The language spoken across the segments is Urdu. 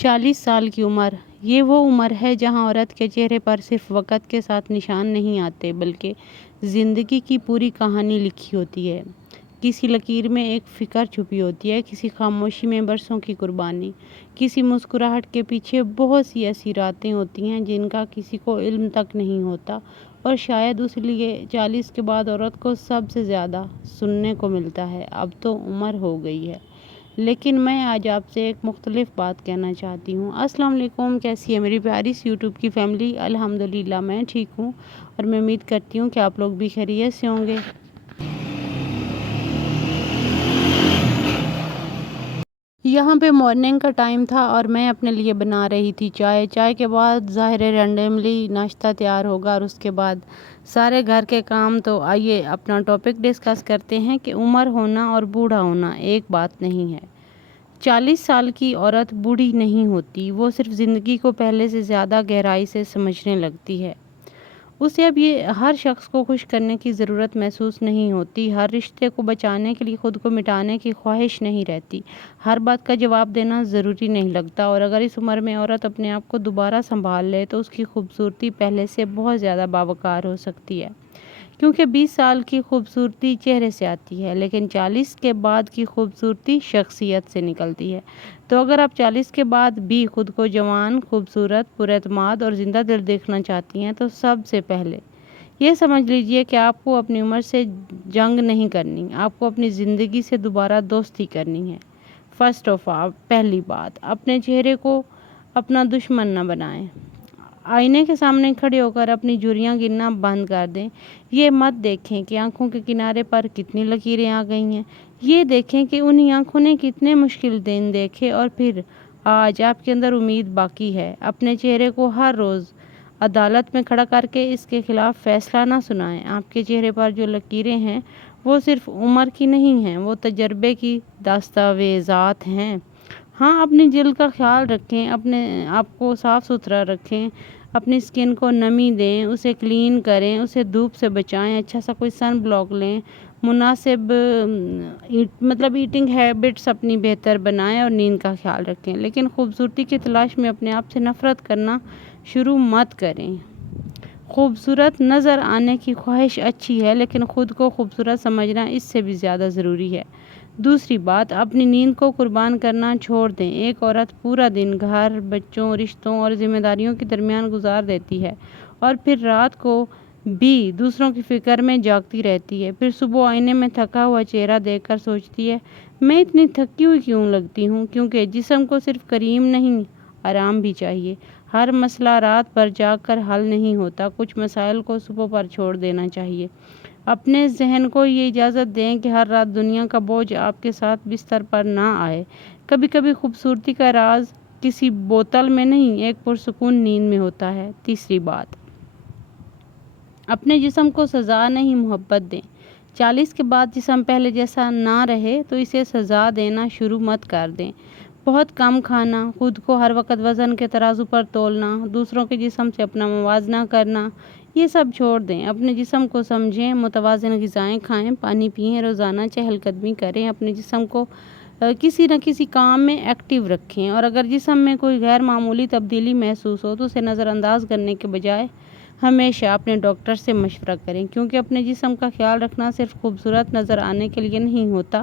40 سال کی عمر، یہ وہ عمر ہے جہاں عورت کے چہرے پر صرف وقت کے ساتھ نشان نہیں آتے بلکہ زندگی کی پوری کہانی لکھی ہوتی ہے۔ کسی لکیر میں ایک فکر چھپی ہوتی ہے، کسی خاموشی میں برسوں کی قربانی، کسی مسکراہٹ کے پیچھے بہت سی ایسی راتیں ہوتی ہیں جن کا کسی کو علم تک نہیں ہوتا، اور شاید اس لیے 40 کے بعد عورت کو سب سے زیادہ سننے کو ملتا ہے، اب تو عمر ہو گئی ہے۔ لیکن میں آج آپ سے ایک مختلف بات کہنا چاہتی ہوں۔ السلام علیکم، کیسی ہے میری پیاری سی یوٹیوب کی فیملی؟ الحمدللہ میں ٹھیک ہوں، اور میں امید کرتی ہوں کہ آپ لوگ بھی خیریت سے ہوں گے۔ یہاں پہ مارننگ کا ٹائم تھا اور میں اپنے لیے بنا رہی تھی چائے کے بعد ظاہر رینڈملی ناشتہ تیار ہوگا، اور اس کے بعد سارے گھر کے کام۔ تو آئیے اپنا ٹاپک ڈسکس کرتے ہیں کہ عمر ہونا اور بوڑھا ہونا ایک بات نہیں ہے۔ 40 سال کی عورت بوڑھی نہیں ہوتی، وہ صرف زندگی کو پہلے سے زیادہ گہرائی سے سمجھنے لگتی ہے۔ اسے اب یہ ہر شخص کو خوش کرنے کی ضرورت محسوس نہیں ہوتی، ہر رشتے کو بچانے کے لیے خود کو مٹانے کی خواہش نہیں رہتی، ہر بات کا جواب دینا ضروری نہیں لگتا، اور اگر اس عمر میں عورت اپنے آپ کو دوبارہ سنبھال لے تو اس کی خوبصورتی پہلے سے بہت زیادہ باوقار ہو سکتی ہے، کیونکہ 20 سال کی خوبصورتی چہرے سے آتی ہے، لیکن 40 کے بعد کی خوبصورتی شخصیت سے نکلتی ہے۔ تو اگر آپ 40 کے بعد بھی خود کو جوان، خوبصورت، پر اعتماد اور زندہ دل دیکھنا چاہتی ہیں تو سب سے پہلے یہ سمجھ لیجئے کہ آپ کو اپنی عمر سے جنگ نہیں کرنی، آپ کو اپنی زندگی سے دوبارہ دوستی کرنی ہے۔ فرسٹ آف آل، پہلی بات، اپنے چہرے کو اپنا دشمن نہ بنائیں۔ آئینے کے سامنے کھڑے ہو کر اپنی جھریاں گننا بند کر دیں۔ یہ مت دیکھیں کہ آنکھوں کے کنارے پر کتنی لکیریں آ گئی ہیں، یہ دیکھیں کہ انہی آنکھوں نے کتنے مشکل دن دیکھے، اور پھر آج آپ کے اندر امید باقی ہے۔ اپنے چہرے کو ہر روز عدالت میں کھڑا کر کے اس کے خلاف فیصلہ نہ سنائیں۔ آپ کے چہرے پر جو لکیریں ہیں وہ صرف عمر کی نہیں ہیں، وہ تجربے کی دستاویزات ہیں۔ ہاں، اپنی جلد کا خیال رکھیں، اپنے آپ کو صاف ستھرا رکھیں، اپنی سکن کو نمی دیں، اسے کلین کریں، اسے دھوپ سے بچائیں، اچھا سا کوئی سن بلاک لیں، مناسب ایٹنگ ہیبٹس اپنی بہتر بنائیں، اور نیند کا خیال رکھیں۔ لیکن خوبصورتی کی تلاش میں اپنے آپ سے نفرت کرنا شروع مت کریں۔ خوبصورت نظر آنے کی خواہش اچھی ہے، لیکن خود کو خوبصورت سمجھنا اس سے بھی زیادہ ضروری ہے۔ دوسری بات، اپنی نیند کو قربان کرنا چھوڑ دیں۔ ایک عورت پورا دن گھر، بچوں، رشتوں اور ذمہ داریوں کے درمیان گزار دیتی ہے، اور پھر رات کو بھی دوسروں کی فکر میں جاگتی رہتی ہے۔ پھر صبح آئینے میں تھکا ہوا چہرہ دیکھ کر سوچتی ہے، میں اتنی تھکی ہوئی کیوں لگتی ہوں؟ کیونکہ جسم کو صرف کریم نہیں، آرام بھی چاہیے۔ ہر مسئلہ رات بھر جاگ کر حل نہیں ہوتا، کچھ مسائل کو صبح پر چھوڑ دینا چاہیے۔ اپنے ذہن کو یہ اجازت دیں کہ ہر رات دنیا کا بوجھ آپ کے ساتھ بستر پر نہ آئے۔ کبھی کبھی خوبصورتی کا راز کسی بوتل میں نہیں، ایک پرسکون نیند میں ہوتا ہے۔ تیسری بات، اپنے جسم کو سزا نہیں، محبت دیں۔ 40 کے بعد جسم پہلے جیسا نہ رہے تو اسے سزا دینا شروع مت کر دیں۔ بہت کم کھانا، خود کو ہر وقت وزن کے ترازو پر تولنا، دوسروں کے جسم سے اپنا موازنہ کرنا، یہ سب چھوڑ دیں۔ اپنے جسم کو سمجھیں، متوازن غذائیں کھائیں، پانی پئیں، روزانہ چہل قدمی کریں، اپنے جسم کو کسی نہ کسی کام میں ایکٹیو رکھیں، اور اگر جسم میں کوئی غیر معمولی تبدیلی محسوس ہو تو اسے نظر انداز کرنے کے بجائے ہمیشہ اپنے ڈاکٹر سے مشورہ کریں، کیونکہ اپنے جسم کا خیال رکھنا صرف خوبصورت نظر آنے کے لیے نہیں ہوتا،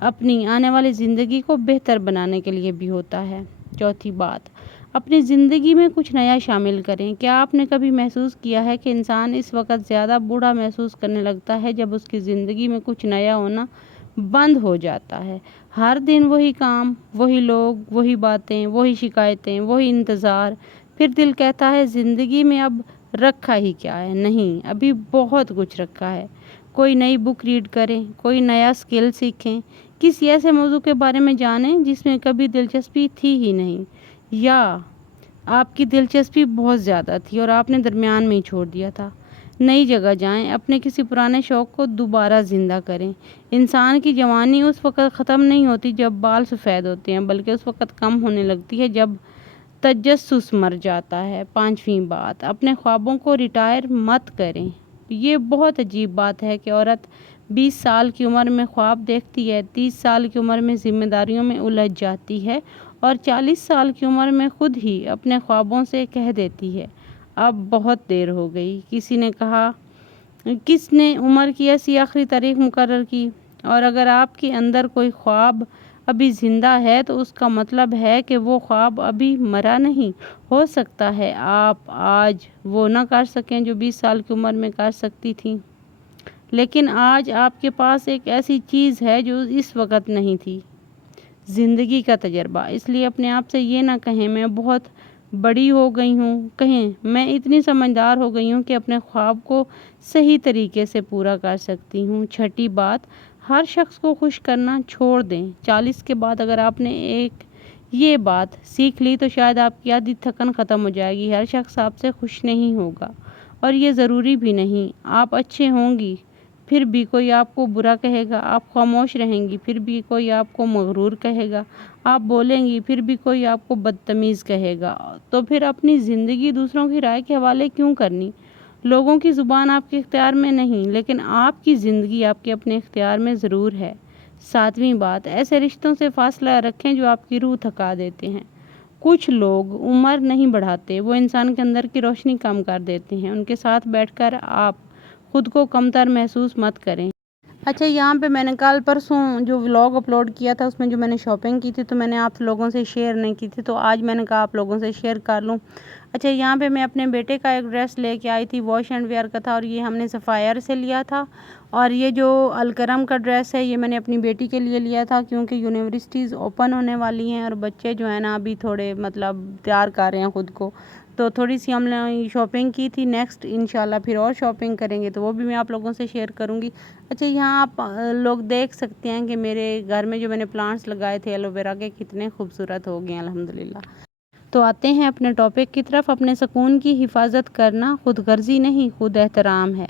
اپنی آنے والی زندگی کو بہتر بنانے کے لیے بھی ہوتا ہے۔ چوتھی بات، اپنی زندگی میں کچھ نیا شامل کریں۔ کیا آپ نے کبھی محسوس کیا ہے کہ انسان اس وقت زیادہ بوڑھا محسوس کرنے لگتا ہے جب اس کی زندگی میں کچھ نیا ہونا بند ہو جاتا ہے؟ ہر دن وہی کام، وہی لوگ، وہی باتیں، وہی شکایتیں، وہی انتظار۔ پھر دل کہتا ہے زندگی میں اب رکھا ہی کیا ہے؟ نہیں، ابھی بہت کچھ رکھا ہے۔ کوئی نئی بک ریڈ کریں، کوئی نیا سکل سیکھیں، کسی ایسے موضوع کے بارے میں جانیں جس میں کبھی دلچسپی تھی ہی نہیں، یا آپ کی دلچسپی بہت زیادہ تھی اور آپ نے درمیان میں ہی چھوڑ دیا تھا۔ نئی جگہ جائیں، اپنے کسی پرانے شوق کو دوبارہ زندہ کریں۔ انسان کی جوانی اس وقت ختم نہیں ہوتی جب بال سفید ہوتے ہیں، بلکہ اس وقت کم ہونے لگتی ہے جب تجسس مر جاتا ہے۔ پانچویں بات، اپنے خوابوں کو ریٹائر مت کریں۔ یہ بہت عجیب بات ہے کہ عورت 20 سال کی عمر میں خواب دیکھتی ہے، 30 سال کی عمر میں ذمہ داریوں میں الجھ جاتی ہے، اور 40 سال کی عمر میں خود ہی اپنے خوابوں سے کہہ دیتی ہے اب بہت دیر ہو گئی۔ کسی نے کہا کس نے عمر کی ایسی آخری تاریخ مقرر کی؟ اور اگر آپ کے اندر کوئی خواب ابھی زندہ ہے تو اس کا مطلب ہے کہ وہ خواب ابھی مرا نہیں۔ ہو سکتا ہے آپ آج وہ نہ کر سکیں جو 20 سال کی عمر میں کر سکتی تھیں، لیکن آج آپ کے پاس ایک ایسی چیز ہے جو اس وقت نہیں تھی، زندگی کا تجربہ۔ اس لیے اپنے آپ سے یہ نہ کہیں میں بہت بڑی ہو گئی ہوں، کہیں میں اتنی سمجھدار ہو گئی ہوں کہ اپنے خواب کو صحیح طریقے سے پورا کر سکتی ہوں۔ چھٹی بات، ہر شخص کو خوش کرنا چھوڑ دیں۔ 40 کے بعد اگر آپ نے یہ بات سیکھ لی تو شاید آپ کی آدھی تھکن ختم ہو جائے گی۔ ہر شخص آپ سے خوش نہیں ہوگا اور یہ ضروری بھی نہیں۔ آپ اچھے ہوں گی پھر بھی کوئی آپ کو برا کہے گا، آپ خاموش رہیں گی پھر بھی کوئی آپ کو مغرور کہے گا، آپ بولیں گی پھر بھی کوئی آپ کو بدتمیز کہے گا۔ تو پھر اپنی زندگی دوسروں کی رائے کے حوالے کیوں کرنی؟ لوگوں کی زبان آپ کے اختیار میں نہیں، لیکن آپ کی زندگی آپ کے اپنے اختیار میں ضرور ہے۔ 7ویں بات، ایسے رشتوں سے فاصلہ رکھیں جو آپ کی روح تھکا دیتے ہیں۔ کچھ لوگ عمر نہیں بڑھاتے، وہ انسان کے اندر کی روشنی کم کر دیتے ہیں۔ ان کے ساتھ بیٹھ کر آپ خود کو کمتر محسوس مت کریں۔ اچھا، یہاں پہ میں نے کل پرسوں جو ولاگ اپلوڈ کیا تھا اس میں جو میں نے شاپنگ کی تھی تو میں نے آپ لوگوں سے شیئر نہیں کی تھی، تو آج میں نے کہا آپ لوگوں سے شیئر کر لوں۔ اچھا، یہاں پہ میں اپنے بیٹے کا ایک ڈریس لے کے آئی تھی، واش اینڈ ویئر کا تھا، اور یہ ہم نے سفائر سے لیا تھا۔ اور یہ جو الکرم کا ڈریس ہے یہ میں نے اپنی بیٹی کے لیے لیا تھا کیونکہ یونیورسٹیز اوپن ہونے والی ہیں اور بچے جو ہیں نا ابھی تھوڑے تیار کر رہے ہیں خود کو، تو تھوڑی سی ہم نے شاپنگ کی تھی۔ نیکسٹ انشاءاللہ پھر اور شاپنگ کریں گے تو وہ بھی میں آپ لوگوں سے شیئر کروں گی۔ اچھا، یہاں آپ لوگ دیکھ سکتے ہیں کہ میرے گھر میں جو میں نے پلانٹس لگائے تھے ایلو ویرا کے کتنے خوبصورت ہو گئے ہیں الحمدللہ۔ تو آتے ہیں اپنے ٹاپک کی طرف۔ اپنے سکون کی حفاظت کرنا خود غرضی نہیں، خود احترام ہے۔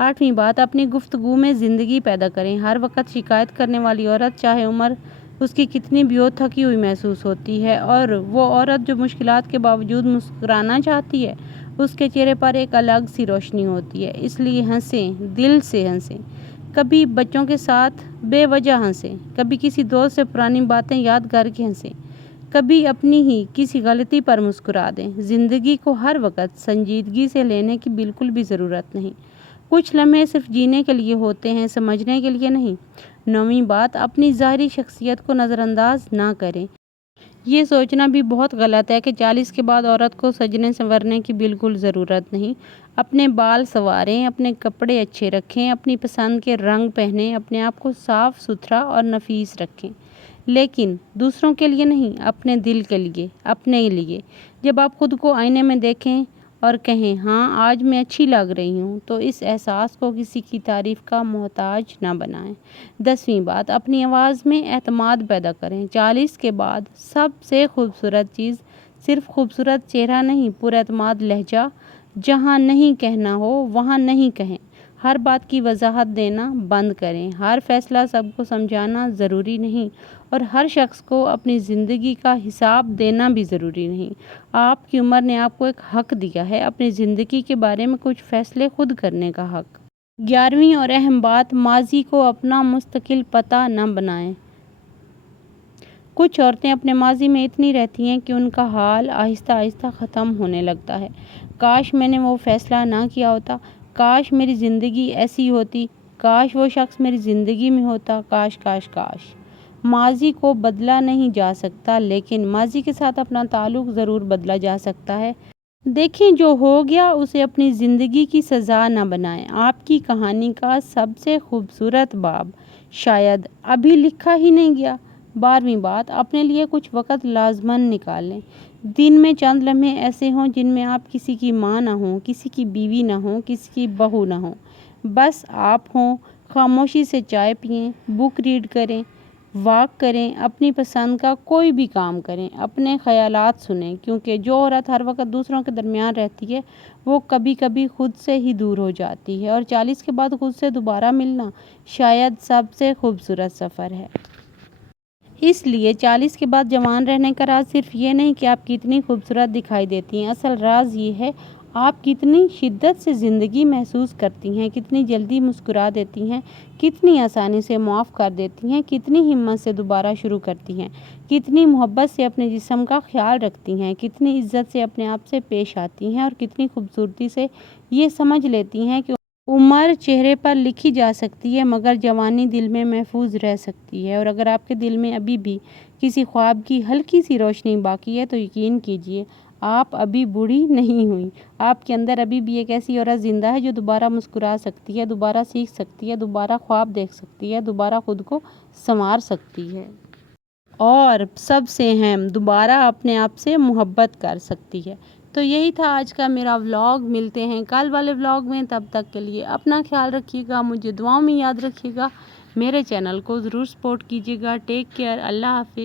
8ویں بات، اپنی گفتگو میں زندگی پیدا کریں۔ ہر وقت شکایت کرنے والی عورت، چاہے عمر اس کی کتنی بھی ہو، تھکی ہوئی محسوس ہوتی ہے، اور وہ عورت جو مشکلات کے باوجود مسکرانا چاہتی ہے اس کے چہرے پر ایک الگ سی روشنی ہوتی ہے۔ اس لیے ہنسیں، دل سے ہنسیں، کبھی بچوں کے ساتھ بے وجہ ہنسیں، کبھی کسی دوست سے پرانی باتیں یاد کر کے ہنسیں، کبھی اپنی ہی کسی غلطی پر مسکرا دیں۔ زندگی کو ہر وقت سنجیدگی سے لینے کی بالکل بھی ضرورت نہیں۔ کچھ لمحے صرف جینے کے لیے ہوتے ہیں، سمجھنے کے لیے نہیں۔ 9ویں بات، اپنی ظاہری شخصیت کو نظر انداز نہ کریں۔ یہ سوچنا بھی بہت غلط ہے کہ 40 کے بعد عورت کو سجنے سنورنے کی بالکل ضرورت نہیں۔ اپنے بال سنواریں، اپنے کپڑے اچھے رکھیں، اپنی پسند کے رنگ پہنیں، اپنے آپ کو صاف ستھرا اور نفیس رکھیں، لیکن دوسروں کے لیے نہیں، اپنے دل کے لیے، اپنے لیے۔ جب آپ خود کو آئینے میں دیکھیں اور کہیں ہاں آج میں اچھی لگ رہی ہوں، تو اس احساس کو کسی کی تعریف کا محتاج نہ بنائیں۔ 10ویں بات، اپنی آواز میں اعتماد پیدا کریں۔ 40 کے بعد سب سے خوبصورت چیز صرف خوبصورت چہرہ نہیں، پر اعتماد لہجہ۔ جہاں نہیں کہنا ہو وہاں نہیں کہیں۔ ہر بات کی وضاحت دینا بند کریں۔ ہر فیصلہ سب کو سمجھانا ضروری نہیں، اور ہر شخص کو اپنی زندگی کا حساب دینا بھی ضروری نہیں۔ آپ کی عمر نے آپ کو ایک حق دیا ہے، اپنی زندگی کے بارے میں کچھ فیصلے خود کرنے کا حق۔ 11ویں اور اہم بات، ماضی کو اپنا مستقل پتہ نہ بنائیں۔ کچھ عورتیں اپنے ماضی میں اتنی رہتی ہیں کہ ان کا حال آہستہ آہستہ ختم ہونے لگتا ہے۔ کاش میں نے وہ فیصلہ نہ کیا ہوتا، کاش میری زندگی ایسی ہوتی، کاش وہ شخص میری زندگی میں ہوتا، کاش کاش کاش۔ ماضی کو بدلا نہیں جا سکتا، لیکن ماضی کے ساتھ اپنا تعلق ضرور بدلا جا سکتا ہے۔ دیکھیں جو ہو گیا اسے اپنی زندگی کی سزا نہ بنائیں۔ آپ کی کہانی کا سب سے خوبصورت باب شاید ابھی لکھا ہی نہیں گیا۔ 12ویں بات، اپنے لیے کچھ وقت لازماً نکالیں۔ دن میں چند لمحے ایسے ہوں جن میں آپ کسی کی ماں نہ ہوں، کسی کی بیوی نہ ہوں، کسی کی بہو نہ ہوں، بس آپ ہوں۔ خاموشی سے چائے پئیں، بک ریڈ کریں، واک کریں، اپنی پسند کا کوئی بھی کام کریں، اپنے خیالات سنیں، کیونکہ جو عورت ہر وقت دوسروں کے درمیان رہتی ہے وہ کبھی کبھی خود سے ہی دور ہو جاتی ہے، اور 40 کے بعد خود سے دوبارہ ملنا شاید سب سے خوبصورت سفر ہے۔ اس لیے 40 کے بعد جوان رہنے کا راز صرف یہ نہیں کہ آپ کتنی خوبصورت دکھائی دیتی ہیں، اصل راز یہ ہے آپ کتنی شدت سے زندگی محسوس کرتی ہیں، کتنی جلدی مسکرا دیتی ہیں، کتنی آسانی سے معاف کر دیتی ہیں، کتنی ہمت سے دوبارہ شروع کرتی ہیں، کتنی محبت سے اپنے جسم کا خیال رکھتی ہیں، کتنی عزت سے اپنے آپ سے پیش آتی ہیں اور کتنی خوبصورتی سے یہ سمجھ لیتی ہیں کہ عمر چہرے پر لکھی جا سکتی ہے مگر جوانی دل میں محفوظ رہ سکتی ہے۔ اور اگر آپ کے دل میں ابھی بھی کسی خواب کی ہلکی سی روشنی باقی ہے تو یقین کیجیے آپ ابھی بوڑھی نہیں ہوئی۔ آپ کے اندر ابھی بھی ایک ایسی عورت زندہ ہے جو دوبارہ مسکرا سکتی ہے، دوبارہ سیکھ سکتی ہے، دوبارہ خواب دیکھ سکتی ہے، دوبارہ خود کو سنوار سکتی ہے اور سب سے اہم دوبارہ اپنے آپ سے محبت کر سکتی ہے۔ تو یہی تھا آج کا میرا ولاگ۔ ملتے ہیں کل والے ولاگ میں، تب تک کے لیے اپنا خیال رکھیے گا، مجھے دعاؤں میں یاد رکھیے گا، میرے چینل کو ضرور سپورٹ کیجیے گا۔ ٹیک کیئر، اللہ حافظ۔